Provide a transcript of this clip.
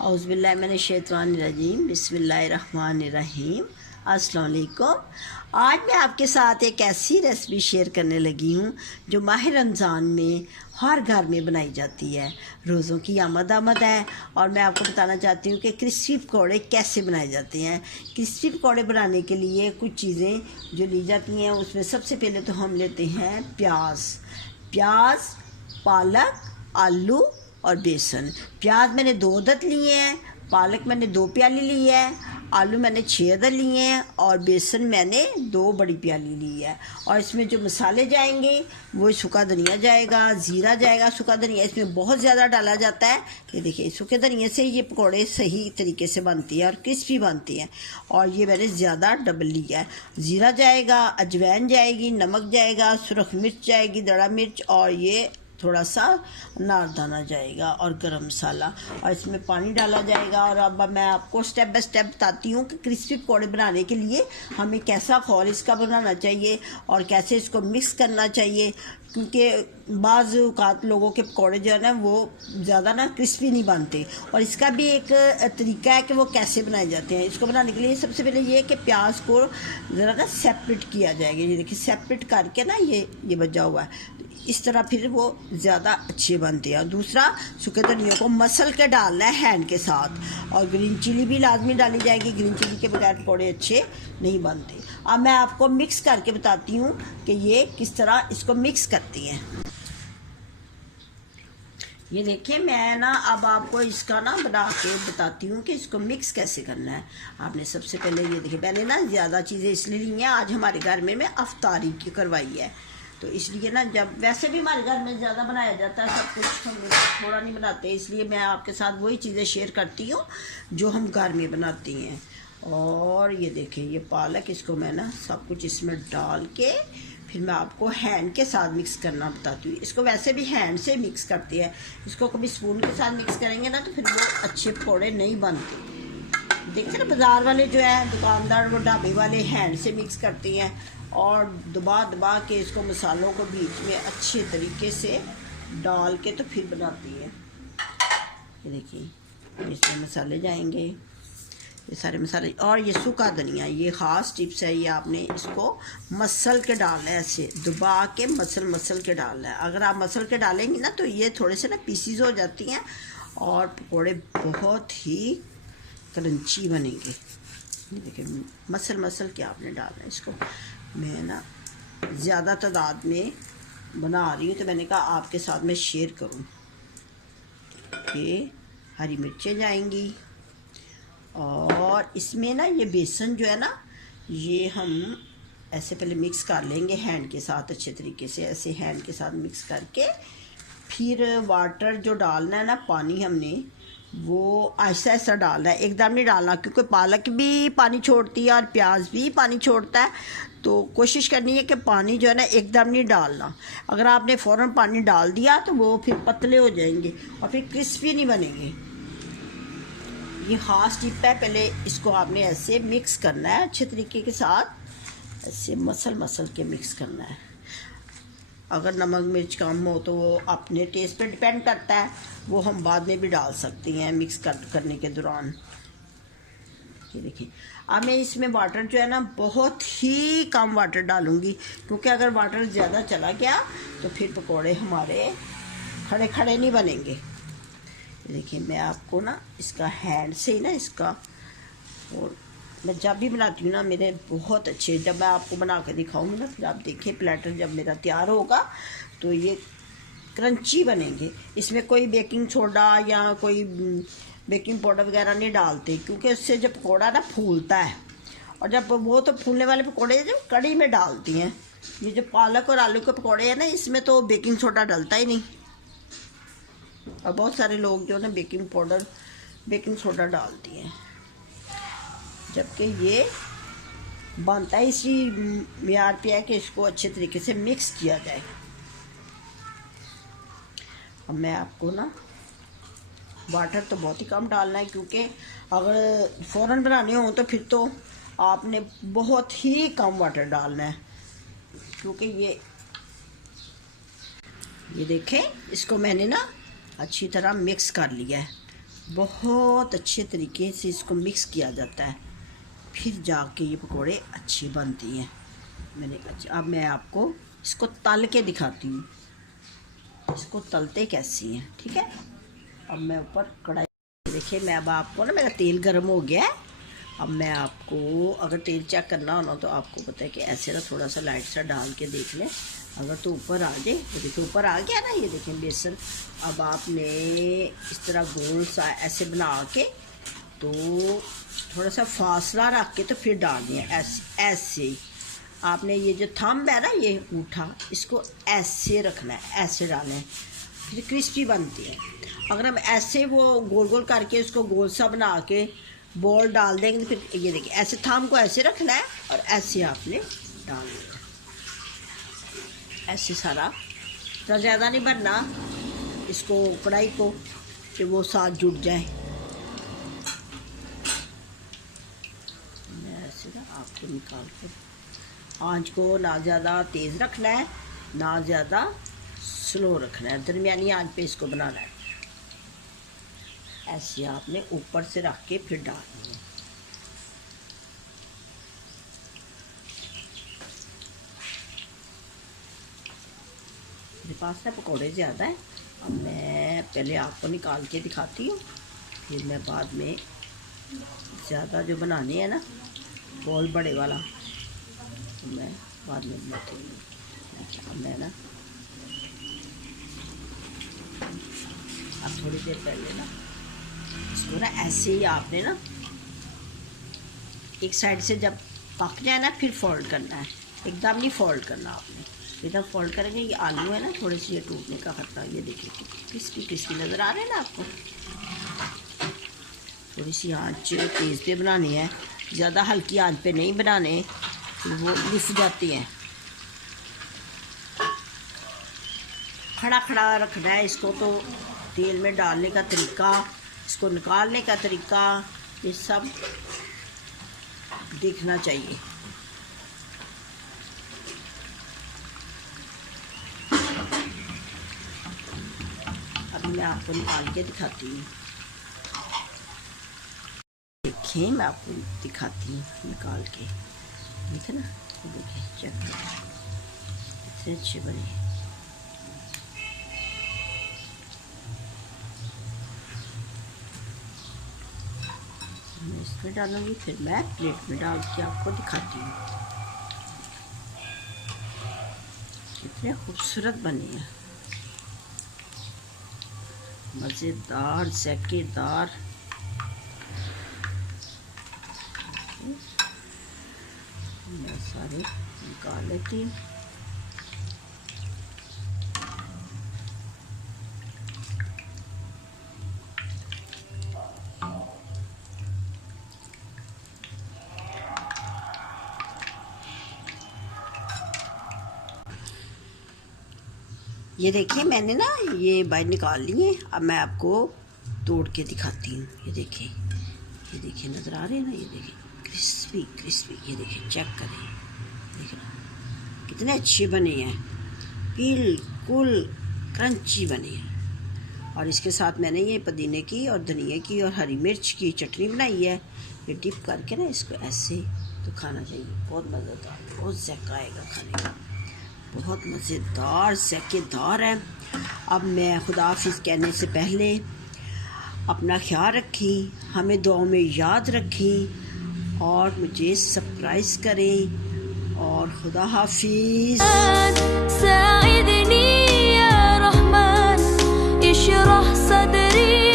औज़ुबिल्लाहिमिनश्शैतानिर्रजीम बिस्मिल्लाहिर्रहमानिर्रहीम। अस्सलाम वालेकुम। आज मैं आपके साथ एक ऐसी रेसिपी शेयर करने लगी हूँ जो माह रमज़ान में हर घर में बनाई जाती है। रोज़ों की आमद है और मैं आपको बताना चाहती हूँ कि क्रिस्पी पकौड़े कैसे बनाए जाते हैं। क्रिस्पी पकौड़े बनाने के लिए कुछ चीज़ें जो ली जाती हैं, उसमें सबसे पहले तो हम लेते हैं प्याज, पालक, आलू और बेसन। प्याज मैंने 2 अदद लिए हैं, पालक मैंने 2 प्याली ली है, आलू मैंने 6 अदद लिए हैं और बेसन मैंने 2 बड़ी प्याली ली है। और इसमें जो मसाले जाएंगे वो सूखा धनिया जाएगा, ज़ीरा जाएगा। सूखा धनिया इसमें बहुत ज़्यादा डाला जाता है। ये देखिए, सूखे धनिया से ये पकौड़े सही तरीके से बनती है और क्रिस्पी बनती हैं। और ये मैंने ज़्यादा डबल लिया है। ज़ीरा जाएगा, अजवाइन जाएगी, नमक जाएगा, सुरख मिर्च जाएगी, दड़ा मिर्च, और ये थोड़ा सा अनारदाना जाएगा और गरम मसाला, और इसमें पानी डाला जाएगा। और अब मैं आपको स्टेप बाय स्टेप बताती हूँ कि क्रिस्पी पकौड़े बनाने के लिए हमें कैसा खौल इसका बनाना चाहिए और कैसे इसको मिक्स करना चाहिए, क्योंकि बाज़ औक़ात लोगों के पकौड़े जो है ना वो ज़्यादा ना क्रिस्पी नहीं बनते। और इसका भी एक तरीका है कि वो कैसे बनाए जाते हैं। इसको बनाने के लिए सबसे पहले ये कि प्याज को ज़रा ना सेपरेट किया जाएगा। ये देखिए, सेपरेट करके ना ये बचा हुआ है, इस तरह फिर वो ज़्यादा अच्छे बनते हैं। और दूसरा, सूखे धनिया को मसल के डालना है हैंड के साथ। और ग्रीन चिली भी लाजमी डाली जाएगी, ग्रीन चिली के बगैर पकौड़े अच्छे नहीं बनते। अब मैं आपको मिक्स करके बताती हूँ कि ये किस तरह इसको मिक्स करती हैं। ये देखिए, मैं ना अब आपको इसका ना बना के बताती हूँ कि इसको मिक्स कैसे करना है। आपने सबसे पहले ये देखिए, मैंने ना ज़्यादा चीज़ें इसलिए ली हैं, आज हमारे घर में मैं अफ्तारी की करवाई है, तो इसलिए ना, जब वैसे भी हमारे घर में ज़्यादा बनाया जाता है सब कुछ, हम थोड़ा नहीं बनाते, इसलिए मैं आपके साथ वही चीज़ें शेयर करती हूँ जो हम घर में बनाती हैं। और ये देखिए, ये पालक, इसको मैं ना सब कुछ इसमें डाल के फिर मैं आपको हैंड के साथ मिक्स करना बताती हूँ। इसको वैसे भी हैंड से मिक्स करती है, इसको कभी स्पून के साथ मिक्स करेंगे ना तो फिर वो अच्छे पकौड़े नहीं बनते। देखते ना, बाज़ार वाले जो है दुकानदार, वो ढाबे वाले हैंड से मिक्स करती हैं और दबा के इसको मसालों को बीच में अच्छे तरीके से डाल के तो फिर बनाती है। ये देखिए, इसमें मसाले जाएंगे, ये सारे मसाले, और ये सूखा धनिया, ये ख़ास टिप्स है, ये आपने इसको मसल के डालना है, ऐसे दबा के मसल के डालना है। अगर आप मसल के डालेंगे ना तो ये थोड़े से ना पीसीज हो जाती हैं और पकौड़े बहुत ही क्रंची बनेंगे। ये देखिए, मसल के आपने डालना है इसको। मैं ना ज़्यादा तादाद में बना रही हूँ तो मैंने कहा आपके साथ मैं शेयर करूँ। ये हरी मिर्चें जाएंगी और इसमें ना ये बेसन जो है ना, ये हम ऐसे पहले मिक्स कर लेंगे हैंड के साथ अच्छे तरीके से। ऐसे हैंड के साथ मिक्स करके फिर वाटर जो डालना है ना, पानी हमने वो ऐसा डालना है, एकदम नहीं डालना, क्योंकि पालक भी पानी छोड़ती है और प्याज भी पानी छोड़ता है। तो कोशिश करनी है कि पानी जो है ना एकदम नहीं डालना। अगर आपने फ़ौरन पानी डाल दिया तो वो फिर पतले हो जाएंगे और फिर क्रिस्पी नहीं बनेंगे। ये ख़ास टिप है, पहले इसको आपने ऐसे मिक्स करना है अच्छे तरीके के साथ, ऐसे मसल के मिक्स करना है। अगर नमक मिर्च कम हो तो वो अपने टेस्ट पे डिपेंड करता है, वो हम बाद में भी डाल सकते हैं मिक्स करने के दौरान। ये देखिए, अब मैं इसमें वाटर जो है ना बहुत ही कम वाटर डालूँगी, क्योंकि अगर वाटर ज़्यादा चला गया तो फिर पकोड़े हमारे खड़े नहीं बनेंगे। ये देखिए, मैं आपको ना इसका हैंड से ही ना इसका, और मैं जब भी बनाती हूँ ना मेरे बहुत अच्छे, जब मैं आपको बना के दिखाऊंगी ना फिर आप देखिए प्लेटर जब मेरा तैयार होगा तो ये क्रंची बनेंगे। इसमें कोई बेकिंग सोडा या कोई बेकिंग पाउडर वगैरह नहीं डालते, क्योंकि उससे जब पकौड़ा ना फूलता है, और जब वो तो फूलने वाले पकौड़े जो कड़ी में डालती हैं, ये जो पालक और आलू के पकौड़े हैं ना इसमें तो बेकिंग सोडा डलता ही नहीं। और बहुत सारे लोग जो ना बेकिंग सोडा डालती हैं, जबकि ये बनता है इसी मियार पे है कि इसको अच्छे तरीके से मिक्स किया जाए। अब मैं आपको ना वाटर तो बहुत ही कम डालना है, क्योंकि अगर फ़ौरन बनाने हो तो फिर तो आपने बहुत ही कम वाटर डालना है, क्योंकि ये देखें, इसको मैंने ना अच्छी तरह मिक्स कर लिया है। बहुत अच्छे तरीके से इसको मिक्स किया जाता है, फिर जाके ये पकोड़े अच्छी बनती हैं। अब मैं आपको इसको तल के दिखाती हूँ, इसको तलते कैसी हैं, ठीक है। अब मैं ऊपर कढ़ाई, देखिए मैं अब आपको ना, मेरा तेल गर्म हो गया है। अब मैं आपको अगर तेल चेक करना हो ना, तो आपको पता है कि ऐसे ना थोड़ा सा लाइट सा डाल के देख लें, अगर तो ऊपर आ जाए तो देखिए ऊपर आ गया ना, ये देखें बेसन। अब आपने इस तरह गोल सा ऐसे बना के, तो थोड़ा सा फासला रख के तो फिर डाल दिया ऐसे ही। आपने ये जो थंब है ना, ये अंगूठा, इसको ऐसे रखना है, ऐसे डालना है, फिर क्रिस्पी बनती है। अगर हम ऐसे वो गोल गोल करके उसको गोल सा बना के बॉल डाल देंगे, तो फिर ये देखिए ऐसे थंब को ऐसे रखना है और ऐसे आपने डाल देना, ऐसे सारा। तो ज़्यादा नहीं बनना इसको, कढ़ाई को, कि वो साथ जुड़ जाए। मैं ऐसे ना आपको निकाल कर, आंच को ना ज़्यादा तेज़ रखना है, ना ज़्यादा स्लो रखना है, दरमियानी आंच पे इसको बनाना है। ऐसे आपने ऊपर से रख के फिर डालनी है। मेरे पास ना पकौड़े ज़्यादा है, अब मैं पहले आपको निकाल के दिखाती हूँ, फिर मैं बाद में ज़्यादा जो बनाने हैं ना, बॉल बड़े वाला, तो मैं बाद में बनाती हूँ। अब मैं ना, अब थोड़ी देर पहले ना इसको ना ऐसे ही आपने ना एक साइड से जब पक जाए ना, फिर फोल्ड करना है, एकदम नहीं फोल्ड करना आपने। एकदम फोल्ड करेंगे, ये आलू है ना थोड़े से ये टूटने का खतरा। ये देखिए क्रिस्पी क्रिस्पी नज़र आ रहे हैं ना आपको। थोड़ी सी आंच तेज़ पे बनानी है, ज़्यादा हल्की आंच पे नहीं बनाने, फिर वो लिफ जाती हैं। खड़ा खड़ा रखना है इसको, तो तेल में डालने का तरीका, इसको निकालने का तरीका, ये सब देखना चाहिए। अब मैं आपको निकाल के दिखाती हूँ, देखिए मैं आपको दिखाती हूँ निकाल के, ठीक है ना। तो देखिए चेक करें, इतने अच्छे बने। मैं इसमें डालूंगी, फिर मैं प्लेट में डाल के आपको दिखाती हूँ। कितने खूबसूरत बने हैं, मज़ेदार, ज़ायकेदार। मैं सारे निकाल लेती हूँ। ये देखिए मैंने ना ये बाहर निकाल लिए। अब मैं आपको तोड़ के दिखाती हूँ। ये देखिए नज़र आ रहे हैं ना, ये देखिए क्रिस्पी क्रिस्पी। ये देखिए चेक करें, देखिए ना कितने अच्छे बने हैं, बिल्कुल क्रंची बने हैं। और इसके साथ मैंने ये पुदीने की और धनिया की और हरी मिर्च की चटनी बनाई है। ये डिप करके ना इसको ऐसे तो खाना चाहिए, बहुत मज़ेदार, बहुत ज़ायका आएगा खाने का, बहुत मज़ेदार ज़ायकेदार है। अब मैं खुदा हाफिज़ कहने से पहले अपना ख्याल रखें, हमें दुआओं में याद रखें और मुझे सरप्राइज़ करें। और खुदा हाफिज़। साइदनी या रहमान, इशरह सदरी।